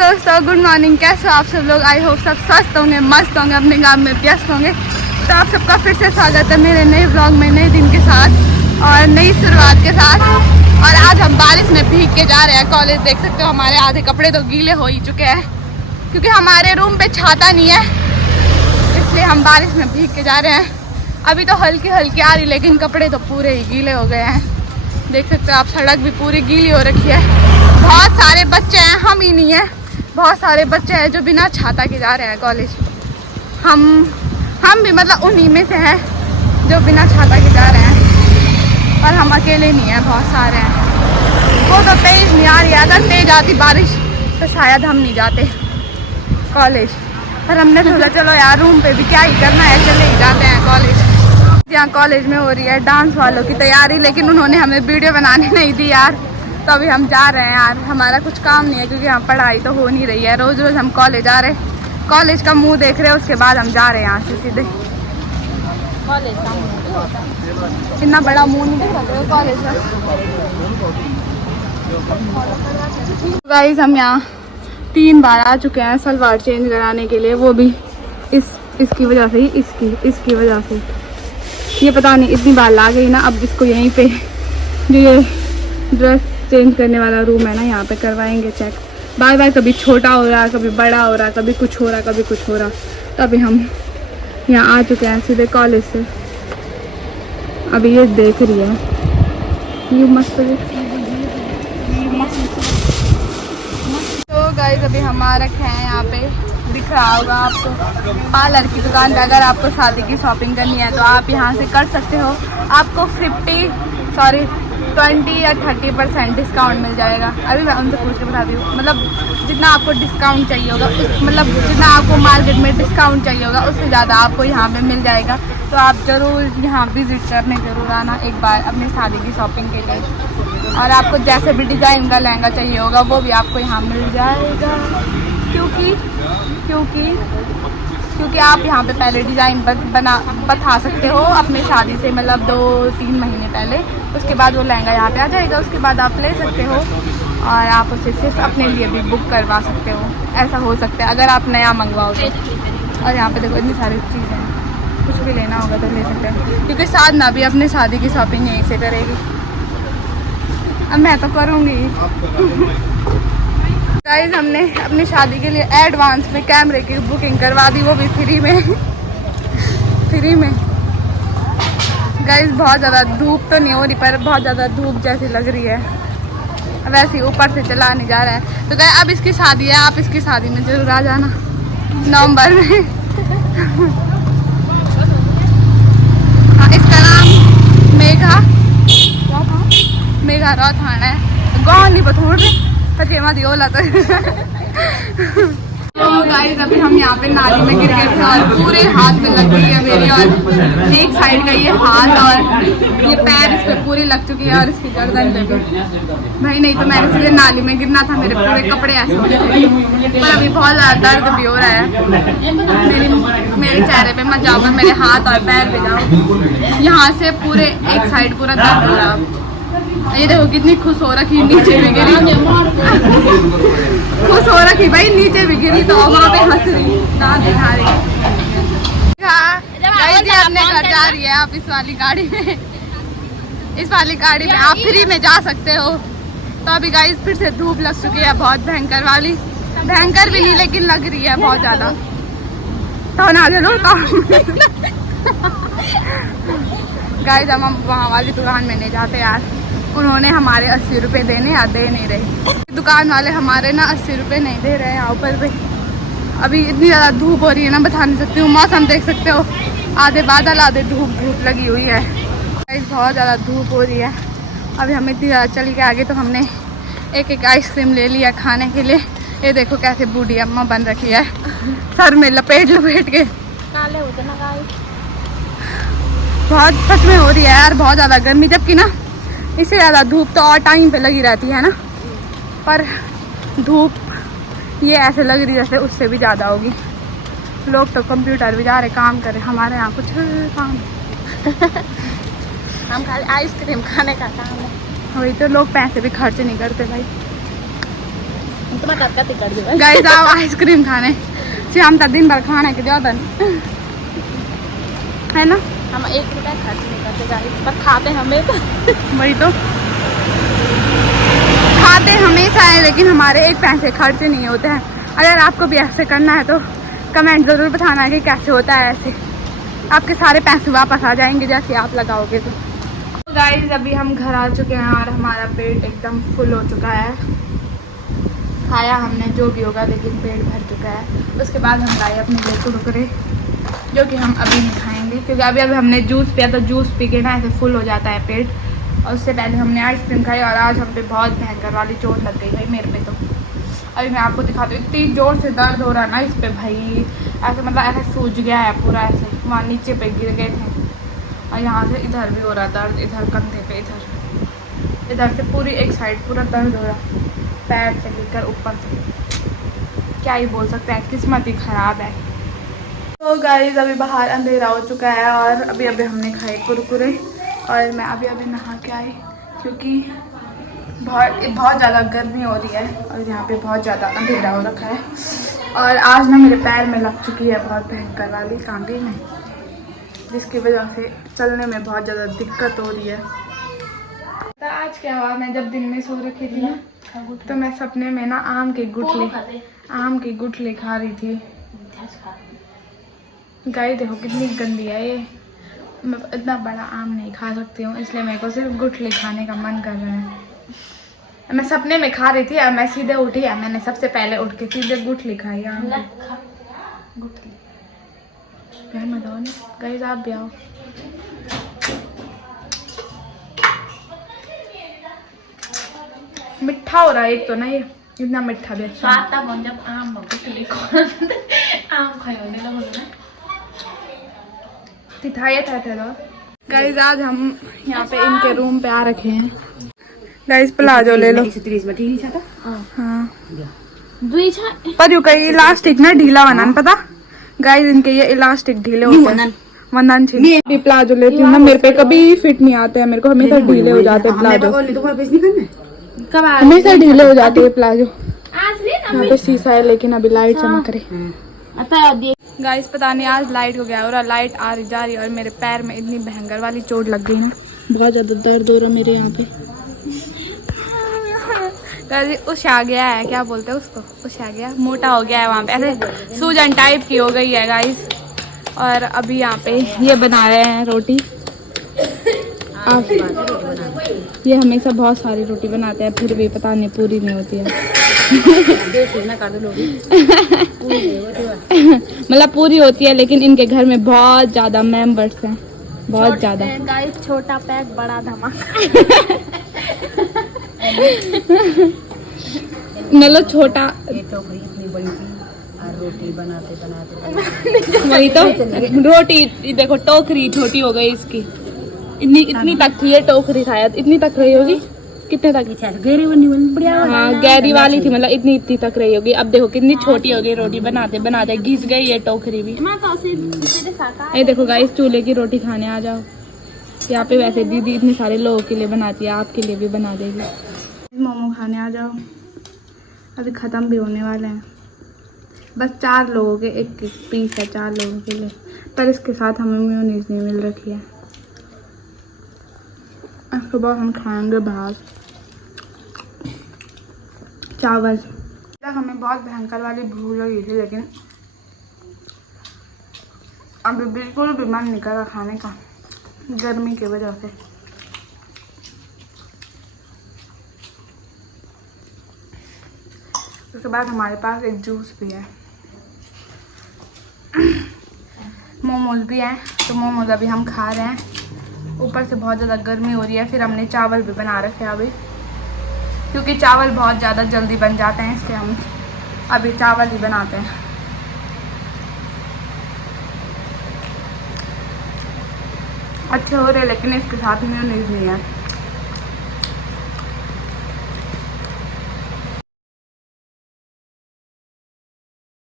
दोस्तों, good morning. कैसे हो आप सब लोग? आई होप सब स्वस्थ होंगे, मस्त होंगे, अपने काम में व्यस्त होंगे। तो आप सबका फिर से स्वागत है मेरे नए व्लॉग में, नए दिन के साथ और नई शुरुआत के साथ। और आज हम बारिश में भीग के जा रहे हैं कॉलेज। देख सकते हो हमारे आधे कपड़े तो गीले हो ही चुके हैं क्योंकि हमारे रूम पे छाता नहीं है, इसलिए हम बारिश में भीग के जा रहे हैं। अभी तो हल्की हल्की आ रही, लेकिन कपड़े तो पूरे ही गीले हो गए हैं। देख सकते हो आप, सड़क भी पूरी गीली हो रखी है। बहुत सारे बच्चे हैं, हम ही नहीं है, बहुत सारे बच्चे हैं जो बिना छाता के जा रहे हैं कॉलेज। हम भी मतलब उन्हीं में से हैं जो बिना छाता के जा रहे हैं, और हम अकेले नहीं हैं, बहुत सारे हैं। वो तो तेज़ नहीं आ रही है, अगर तेज़ आती बारिश तो शायद हम नहीं जाते कॉलेज, पर हमने सोचा चलो यार रूम पे भी क्या ही करना है, चले ही जाते हैं कॉलेज। यहाँ कॉलेज में हो रही है डांस वालों की तैयारी, लेकिन उन्होंने हमें वीडियो बनाने नहीं दी यार, तो अभी हम जा रहे हैं यार। हमारा कुछ काम नहीं है क्योंकि यहाँ पढ़ाई तो हो नहीं रही है। रोज़ रोज़ हम कॉलेज आ रहे हैं, कॉलेज का मुंह देख रहे हैं, उसके बाद हम जा रहे हैं यहाँ से सीधे। कॉलेज का मुंह इतना बड़ा मुंह नहीं देख सकते कॉलेज का। गाइस हम यहाँ 3 बार आ चुके हैं सलवार चेंज कराने के लिए, वो भी इसकी वजह से ही, इसकी वजह से। ये पता नहीं इतनी बार ला गई ना, अब इसको यहीं पे जो ये ड्रेस चेंज करने वाला रूम है ना, यहाँ पे करवाएंगे चेक। बार बार कभी छोटा हो रहा है, कभी बड़ा हो रहा है, कभी कुछ हो रहा है, कभी कुछ हो रहा। तो अभी हम यहाँ आ चुके हैं सीधे कॉलेज से। अभी ये देख रही है, ये मस्त। तो गाइस अभी हम आ रखे हैं यहाँ पे, दिख रहा होगा आपको, पार्लर की दुकान पे। अगर आपको शादी की शॉपिंग करनी है तो आप यहाँ से कर सकते हो। आपको 20 या 30% डिस्काउंट मिल जाएगा। अभी मैं उनसे पूछ के बताती हूँ, मतलब जितना आपको डिस्काउंट चाहिए होगा मतलब जितना आपको मार्केट में डिस्काउंट चाहिए होगा उससे ज़्यादा आपको यहाँ पे मिल जाएगा। तो आप ज़रूर यहाँ विज़िट करने ज़रूर आना एक बार अपनी शादी की शॉपिंग के लिए। और आपको जैसे भी डिज़ाइन का लहंगा चाहिए होगा वो भी आपको यहाँ मिल जाएगा, क्योंकि आप यहाँ पे पहले डिज़ाइन बता सकते हो अपने शादी से, मतलब 2-3 महीने पहले। उसके बाद वो लहंगा यहाँ पे आ जाएगा, उसके बाद आप ले सकते हो और आप उसे सिर्फ अपने लिए भी बुक करवा सकते हो। ऐसा हो सकता है अगर आप नया मंगवाओ तो। और यहाँ पे देखो इतनी सारी चीज़ें हैं, कुछ भी लेना होगा तो ले सकते हैं, क्योंकि साधना भी अपनी शादी की शॉपिंग यहीं से करेगी। अब मैं तो करूँगी। गाइस हमने अपनी शादी के लिए एडवांस में कैमरे की बुकिंग करवा दी, वो भी फ्री में। गाइस बहुत ज़्यादा धूप तो नहीं हो रही, पर बहुत ज़्यादा धूप जैसी लग रही है, वैसे ही ऊपर से चला नहीं जा रहा है। तो गाइस अब इसकी शादी है, आप इसकी शादी में जरूर आ जाना नवंबर में। हाँ, इसका नाम मेघा रौथान है, गाँव नहीं बथूर तो गाइस अभी हम यहाँ पे नाली में गिर गए थे और पूरे हाथ में लग गई है मेरी, और एक साइड का ये हाथ और ये पैर इस पे पूरी लग चुकी है, और इसकी गर्दन पे भी। भाई नहीं तो मैंने सीधे नाली में गिरना था, मेरे पूरे कपड़े ऐसे हो रहे थे। पर अभी बहुत ज़्यादा दर्द भी हो रहा है, मेरे चेहरे पे मत जाओ, मेरे हाथ और पैर पे जाओ। यहाँ से पूरे एक साइड पूरा दर्द हो रहा है। ये देखो कितनी खुश हो रखी, नीचे भी गिरी, खुश हो रखी भाई, नीचे भी गिरी तो वहाँ पे हंस रही, दांत दिखा रही। हाँ जी, अपने घर जा रही है आप इस वाली गाड़ी में आप फ्री में जा सकते हो। तो अभी गाइस फिर से धूप लग चुकी है, बहुत भयंकर वाली, भयंकर भी नहीं लेकिन लग रही है बहुत ज़्यादा। तो ना चलो गाइस हम वहाँ वाली दुकान में नहीं जाते यार, उन्होंने हमारे 80 रुपये देने या दे नहीं रहे। दुकान वाले हमारे ना 80 रुपये नहीं दे रहे हैं यहाँ ऊपर पे। अभी इतनी ज़्यादा धूप हो रही है ना, बता नहीं सकती हूँ। मौसम देख सकते हो, आधे बादल आधे धूप लगी हुई है। बहुत ज़्यादा धूप हो रही है। अभी हम इतनी ज़्यादा चल के आगे तो हमने एक आइसक्रीम ले लिया खाने के लिए। ये देखो कैसे बूढ़ी अम्मा बन रखी है, सर में लपेट के काले होते ना गाइस। बहुत सच में हो रही है यार बहुत ज़्यादा गर्मी, जबकि ना इससे ज़्यादा धूप तो और टाइम पे लगी रहती है ना, पर धूप ये ऐसे लग रही जैसे उससे भी ज़्यादा होगी। लोग तो कंप्यूटर भी जा रहे काम कर रहे, हमारे यहाँ कुछ काम हम खाली आइसक्रीम खाने का काम है। वही तो, लोग पैसे भी खर्च नहीं करते भाई। गाइस आओ आइसक्रीम खाने से हम दिन भर खाने के ज्यादा है ना। हम 1 रुपया खर्च नहीं करते गाइस, पर खाते हमेशा। वही तो खाते हमेशा है, लेकिन हमारे 1 पैसे खर्च नहीं होते हैं। अगर आपको भी ऐसे करना है तो कमेंट ज़रूर बताना कि कैसे होता है ऐसे, आपके सारे पैसे वापस आ जाएंगे जैसे आप लगाओगे तो। गाइस अभी हम घर आ चुके हैं और हमारा पेट एकदम फुल हो चुका है। खाया हमने जो भी होगा, लेकिन पेट भर चुका है। उसके बाद हम लाए अपने लिए कुरकुरे, जो कि हम अभी नहीं खाएंगे क्योंकि अभी हमने जूस पिया, तो जूस पी के ना ऐसे फुल हो जाता है पेट। और उससे पहले हमने आइसक्रीम खाई और आज हम पे बहुत भयंकर वाली चोट लग गई भाई मेरे पे। तो अभी मैं आपको दिखाती हूँ, इतनी जोर से दर्द हो रहा है ना इस पे भाई, ऐसे मतलब ऐसे सूज गया है पूरा, ऐसे वहाँ नीचे पे गिर गए थे और यहाँ से इधर भी हो रहा दर्द, इधर कंधे पे, इधर से पूरी एक साइड पूरा दर्द हो रहा, पैर से लेकर ऊपर से। क्या ही बोल सकते हैं, किस्मत ही ख़राब है। तो गाइस अभी बाहर अंधेरा हो चुका है और अभी हमने खाए कुरकुरे और मैं अभी नहा के आई क्योंकि बहुत ज़्यादा गर्मी हो रही है और यहाँ पे बहुत ज़्यादा अंधेरा हो रखा है। और आज ना मेरे पैर में लग चुकी है बहुत भयंकर वाली कांटे में, जिसकी वजह से चलने में बहुत ज़्यादा दिक्कत हो रही है। तो आज क्या हुआ, मैं जब दिन में सो रखी थी ना, तो मैं सपने में ना आम के गुठली खा रही थी। गाय देखो कितनी गंदी है ये, मैं इतना बड़ा आम नहीं खा सकती हूँ, इसलिए मेरे को सिर्फ गुठली खाने का मन कर रहा है। मैं सपने में खा रही थी और मैं सीधे उठी है, मैंने सबसे पहले उठ के सीधे गुठली खाई आम की। गुठली घर में दो ना गाइस, आप भी आओ। मिठा हो रहा है एक तो ना, ये इतना मिठा भी अच्छा जब आम खाए गाइस आज हम यहाँ पे इनके रूम पे आ रखे हैं। गाइस प्लाजो ले लो। हाँ पर यू कहीं इलास्टिक ना ढीला बना पता। गाइस इनके ये इलास्टिक ढीले होते हैं। वंदन भी प्लाजो लेती हूँ ना, मेरे पे कभी फिट नहीं आते हैं, मेरे को हमेशा ढीले हो जाते हैं प्लाजो, हमेशा ढीले हो जाते हैं प्लाजो। यहाँ पे शीशा है लेकिन अभी लाइट चमक रही। गाइस पता नहीं आज लाइट हो गया और लाइट आ रही जा रही और मेरे पैर में इतनी भयंकर वाली चोट लग गई ना, बहुत ज्यादा दर्द हो रहा मेरे यहाँ पे। गाइस उश आ गया है, क्या बोलते हैं उसको, उश आ गया, मोटा हो गया है वहाँ पे, ऐसे सूजन टाइप की हो गई है गाइस। और अभी यहाँ पे ये बना रहे हैं रोटी। आप ये हमेशा बहुत सारी रोटी बनाते हैं, फिर भी पता नहीं पूरी नहीं होती है। मतलब पूरी होती है लेकिन इनके घर में बहुत ज्यादा मेंबर्स हैं, बहुत ज्यादा। गाइस छोटा पैक बड़ा धमाका। मतलब छोटा रोटी बनाते वही तो रोटी देखो, टोकरी छोटी हो गई इसकी, इतनी तक थी ये टोकरी, शायद इतनी तक रही होगी, कितने तक गहरी बनी बढ़िया। हाँ गहरी वाली थी, मतलब इतनी तक रही होगी। अब देखो कितनी छोटी हो गई, रोटी बनाते बनाते घिस गई ये टोकरी भी। ये देखो गाइस चूल्हे की रोटी खाने आ जाओ यहाँ पे। वैसे दीदी इतने सारे लोगों के लिए बनाती है, आपके लिए भी बना देगी। मोमो खाने आ जाओ, अभी ख़त्म भी होने वाले हैं, बस 4 लोगों के एक पीस है, 4 लोगों के लिए, पर इसके साथ हमें मेयोनीज नहीं मिल रखी है। उसके बाद हम खाएंगे भात चावल। हमें बहुत भयंकर वाली भूख लगी थी लेकिन अभी बिल्कुल भी मन नहीं कर रहा खाने का, गर्मी की वजह से। उसके बाद हमारे पास एक जूस भी है, मोमोज भी हैं, तो मोमोज अभी हम खा रहे हैं। ऊपर से बहुत ज़्यादा गर्मी हो रही है, फिर हमने चावल भी बना रखे हैं अभी, क्योंकि चावल बहुत ज़्यादा जल्दी बन जाते हैं, इसलिए हम अभी चावल ही बनाते हैं। अच्छे हो रहे लेकिन इसके साथ मेयोनीज नहीं है।